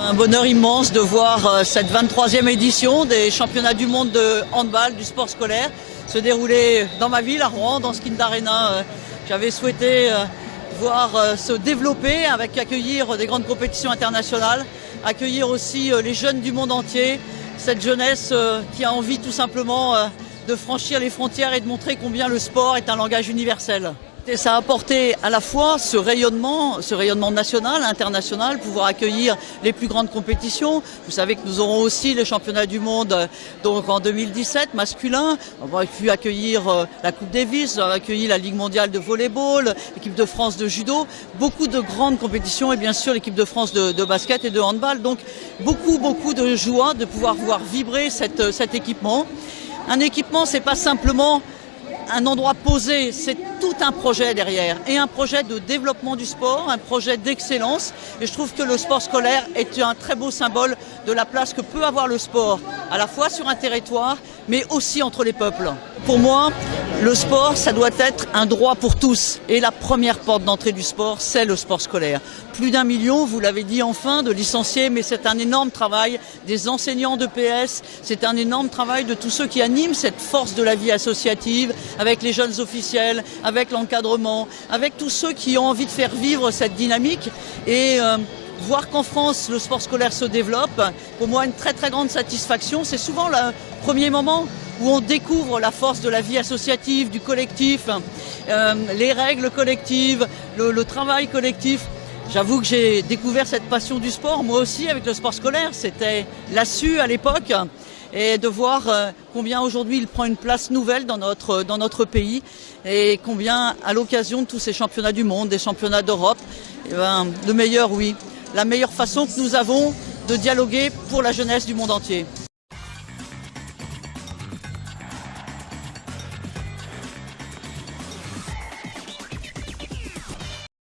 Un bonheur immense de voir cette 23e édition des championnats du monde de handball du sport scolaire se dérouler dans ma ville, à Rouen, dans Skind Arena. J'avais souhaité voir se développer avec accueillir des grandes compétitions internationales, accueillir aussi les jeunes du monde entier, cette jeunesse qui a envie tout simplement de franchir les frontières et de montrer combien le sport est un langage universel. Et ça a apporté à la fois ce rayonnement national, international, pouvoir accueillir les plus grandes compétitions. Vous savez que nous aurons aussi les championnats du monde donc en 2017 masculin. On va pu accueillir la Coupe Davis, on va accueillir la Ligue mondiale de volleyball, l'équipe de France de judo, beaucoup de grandes compétitions et bien sûr l'équipe de France de basket et de handball. Donc beaucoup de joie de pouvoir voir vibrer cet équipement. Un équipement, c'est pas simplement un endroit posé, c'est tout un projet derrière et un projet de développement du sport, un projet d'excellence. Et je trouve que le sport scolaire est un très beau symbole de la place que peut avoir le sport, à la fois sur un territoire, mais aussi entre les peuples. Pour moi, le sport, ça doit être un droit pour tous. Et la première porte d'entrée du sport, c'est le sport scolaire. Plus d'1 million, vous l'avez dit enfin, de licenciés, mais c'est un énorme travail des enseignants de PS, c'est un énorme travail de tous ceux qui animent cette force de la vie associative, avec les jeunes officiels, avec l'encadrement, avec tous ceux qui ont envie de faire vivre cette dynamique et voir qu'en France le sport scolaire se développe, pour moi une très grande satisfaction. C'est souvent le premier moment où on découvre la force de la vie associative, du collectif, les règles collectives, le travail collectif. J'avoue que j'ai découvert cette passion du sport, moi aussi, avec le sport scolaire. C'était l'ASSU à l'époque. Et de voir combien aujourd'hui il prend une place nouvelle dans notre pays et combien à l'occasion de tous ces championnats du monde, des championnats d'Europe, le meilleur, oui, la meilleure façon que nous avons de dialoguer pour la jeunesse du monde entier.